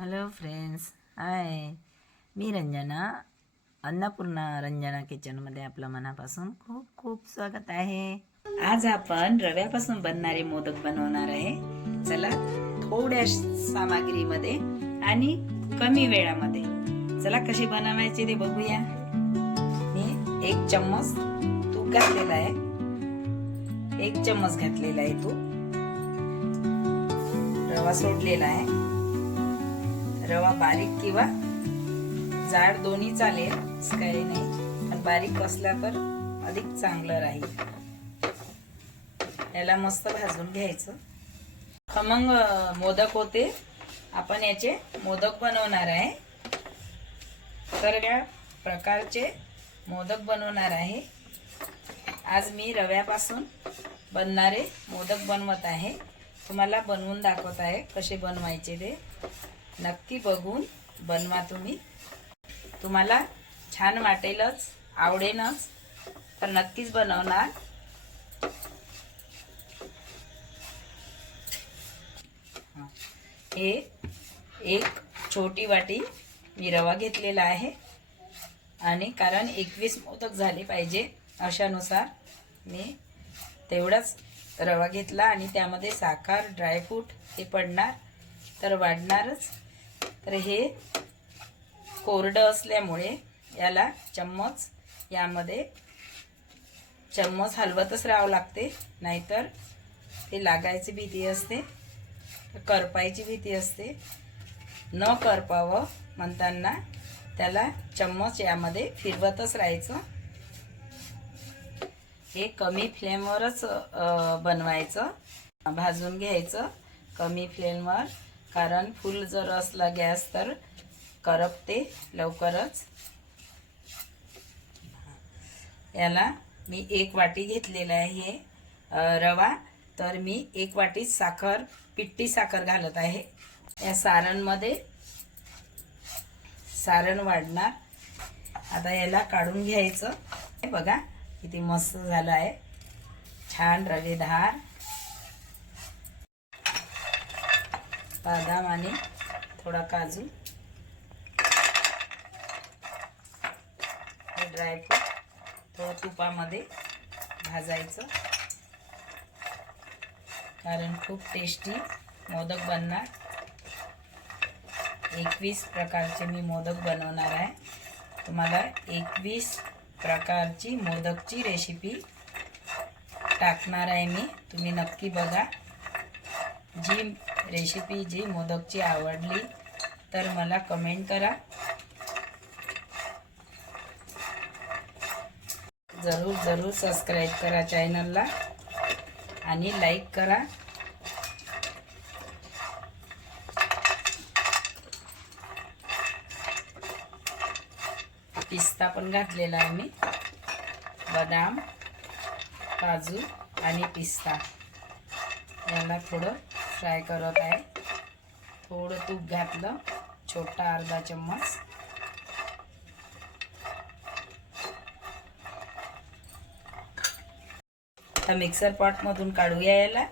Hello friends hi मी रंजना अन्नपूर्णा रंजना किचनमध्ये आपलं मनापासून खूप खूप स्वागत आहे. आज आपण रव्यापासून बनणारे मोदक बनवणार आहे. चला थोड्या सामग्रीमध्ये आणि कमी वेळामध्ये. चला कशी बनवायची ते बघूया. मी एक चम्मच तूप घातलेला आहे. एक चम्मच घातलेला आहे तूप. रवा सोडलेला आहे. रवा बारीक किंवा जाड दोन्ही चालेल काही नाही. पण बारीक असला तर अधिक चांगलं राहील. याला मस्त भाजून घ्यायचं. खमंग मोदक होते. आपण याचे मोदक बनवणार आहे. तर या प्रकारचे मोदक बनवणार आहे. आज मी रव्यापासून बनणारे मोदक बनवत आहे. तुम्हाला बनवून दाखवत आहे कसे बनवायचे ते. नक्की बघून बनवा तुम्ही. तुम्हाला छान वाटेलच आवडेनच तर नक्कीच बनवणार. हे. एक छोटी वाटी मी रवा घेतलेला आहे. आणि कारण एकवीस मोदक झाले पाहिजे अशानुसार मी तेवढाच रवा घेतला आणि त्यामध्ये साखर ड्रायफ्रूट हे पडणार तर वाढणारच. तर हे कोरडं असल्यामुळे याला चम्मच यामध्ये चम्मच हलवतच राहावं लागते. नाहीतर ते लागायची भीती असते. करपायची भीती असते. न करपावं म्हणताना त्याला चम्मच यामध्ये फिरवतच राहायचं. हे कमी फ्लेमवरच बनवायचं. भाजून घ्यायचं. कमी फ्लेमवर कारण फुल जर असला गॅस तर करपते लवकरच. याला मी एक वाटी घेतलेला आहे रवा. तर मी एक वाटी साखर पिट्टी साखर घालत आहे. या सारणमध्ये सारण वाढणार. आता याला काढून घ्यायचं. हे बघा किती मस्त झालं आहे. छान रवेदार बदाम आणि थोडा काजू. हे ड्रायफ्रूट थोडं तुपामध्ये भाजायचं. कारण खूप टेस्टी मोदक बनणार. एकवीस प्रकारचे मी मोदक बनवणार आहे. तुम्हाला एकवीस प्रकारची मोदकची रेसिपी टाकणार आहे मी. तुम्ही नक्की बघा. जी रेसिपी जी मोदकची आवडली तर मला कमेंट करा. जरूर जरूर सबस्क्राईब करा चॅनलला आणि लाईक करा. पिस्ता पण घातलेला आहे मी. बदाम काजू आणि पिस्ता. याला थोडं फ्राय करत आहे. थोडं तूप घातलं. छोटा अर्धा चम्मच. आता मिक्सर पॉटमधून काढूया याला.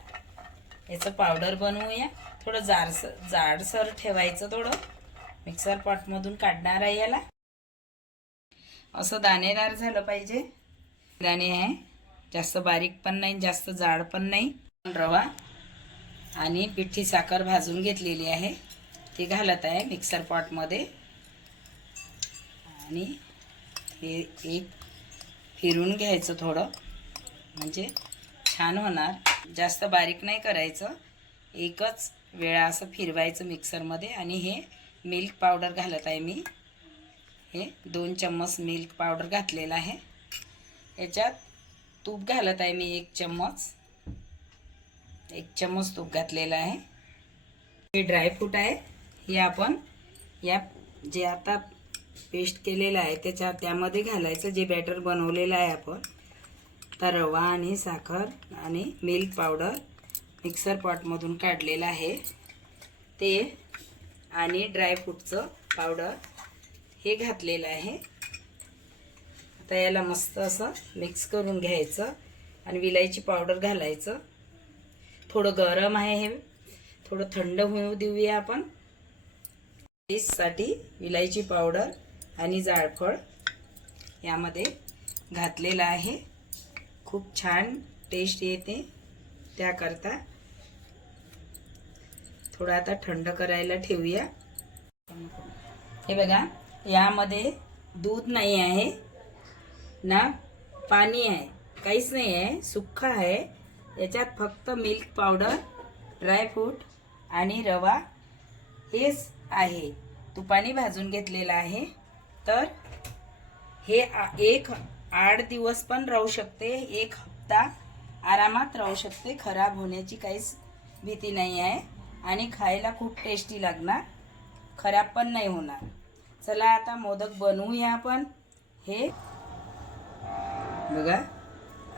याचं पावडर बनवूया. थोडं जाडसर जाडसर ठेवायचं थोडं. मिक्सर पॉटमधून काढणार आहे याला. असं दाणेदार झालं पाहिजे. दाणे आहे. जास्त बारीक पण नाही जास्त जाड पण नाही. रवा. आणि पिठी साखर भाजून घेतलेली आहे. ती घालत आहे मिक्सर पॉटमध्ये. आणि हे एक फिरून घ्यायचं थोडं. म्हणजे छान होणार. जास्त बारीक नाही करायचं. एकच वेळा असं फिरवायचं मिक्सरमध्ये. आणि हे मिल्क पावडर घालत आहे मी. हे दोन चम्मच मिल्क पावडर घातलेलं आहे. याच्यात तूप घालत आहे मी एक चम्मच. एक चम्मच तूप घातलेलं आहे. हे ड्रायफ्रूट आहे. हे आपण या जे आता पेस्ट केलेलं आहे त्याच्या त्यामध्ये घालायचं जे बॅटर बनवलेलं आहे आपण. तर रवा आणि साखर आणि मिल्क पावडर मिक्सर पॉटमधून काढलेलं आहे. ते आणि ड्रायफ्रूटचं पावडर हे घातलेलं आहे. आता याला मस्त असं मिक्स करून घ्यायचं आणि विलायची पावडर घालायचं. थोडं गरम आहे हे. थोडं थंड होऊ देऊया आपण. टेस्टसाठी विलायची पावडर आणि जाळफळ यामध्ये घातलेलं आहे. खूप छान टेस्ट येते त्याकरता. थोडं आता थंड करायला ठेवूया. हे बघा यामध्ये दूध नाही आहे. ना पाणी आहे. काहीच नाही आहे. सुक्का आहे. याच्यात फक्त मिल्क पावडर ड्रायफ्रूट आणि रवा हेच आहे. तुपाने भाजून घेतलेलं आहे. तर हे आ- एक आठ दिवस पण राहू शकते. एक हप्ता आरामात राहू शकते. खराब होण्याची काहीच भीती नाही आहे. आणि खायला खूप टेस्टी लागणार. खराब पण नाही होणार. चला आता मोदक बनवूया आपण. हे बघा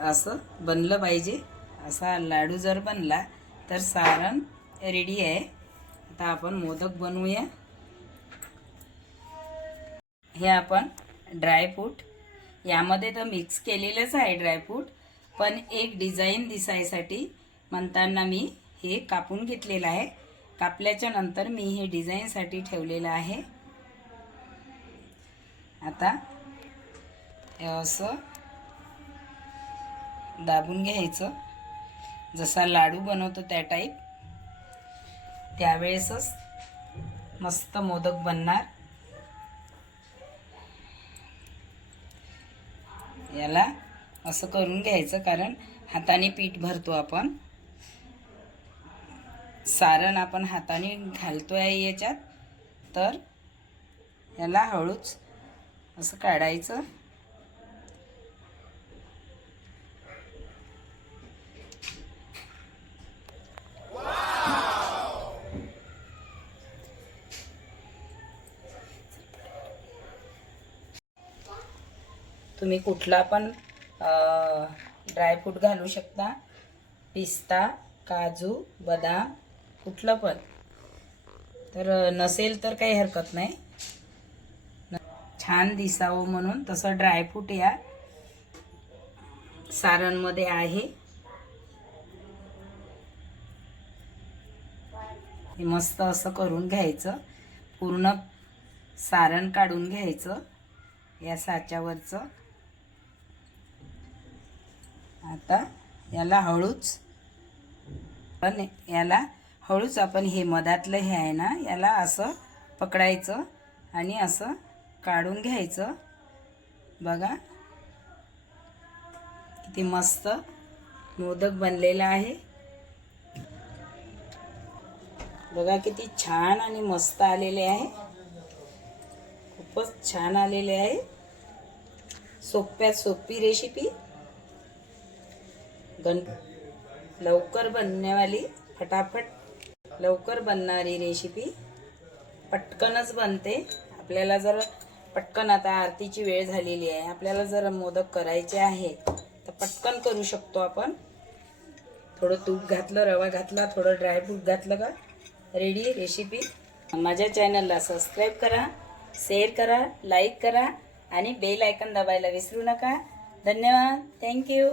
असं बनलं पाहिजे. असा लाडू जर बनला तर सारण रेडी आहे. आता आपण मोदक बनवूया. हे आपण ड्रायफ्रूट यामध्ये तर मिक्स केलेलंच आहे ड्रायफ्रूट पण एक डिझाईन दिसायसाठी म्हणताना मी हे कापून घेतलेलं आहे. कापल्याच्या नंतर मी हे डिझाईनसाठी ठेवलेलं आहे. आता असं दाबून घ्यायचं. जसा लाडू बनवतो त्या टाईप त्यावेळेसच मस्त मोदक बनणार. याला असं करून घ्यायचं कारण हाताने पीठ भरतो आपण. सारण आपण हाताने घालतो आहे याच्यात तर याला हळूच असं काढायचं. तुम्ही कुठला पण ड्रायफ्रूट घालू शकता. पिस्ता काजू बदाम कुठलं पण. तर नसेल तर काही हरकत नाही. न- छान दिसावं म्हणून तसं ड्रायफ्रूट या सारणमध्ये आहे. हे मस्त असं करून घ्यायचं. पूर्ण सारण काढून घ्यायचं. या साच्यावरचं. आता याला हळूच पण याला हळूच आपण हे मधातलं हे आहे ना याला असं पकडायचं आणि असं काढून घ्यायचं. बघा किती मस्त मोदक बनलेला आहे. बघा किती छान आणि मस्त आलेले आहे. खूपच छान आलेले आहे. सोप्यात सोपी रेसिपी गण लवकर बनण्यावाली फटाफट लवकर बनणारी रेसिपी पटकनच बनते. आपल्याला जर पटकन आता आरतीची वेळ झालेली आहे आपल्याला जर मोदक करायचे आहे तर पटकन करू शकतो आपण. थोडं तूप घातलं रवा घातला थोडं ड्रायफ्रूट घातलं का? रेडी रेसिपी माझ्या चॅनलला सबस्क्राईब करा शेअर करा लाईक करा आणि बेल आयकन दाबायला विसरू नका. धन्यवाद. थँक्यू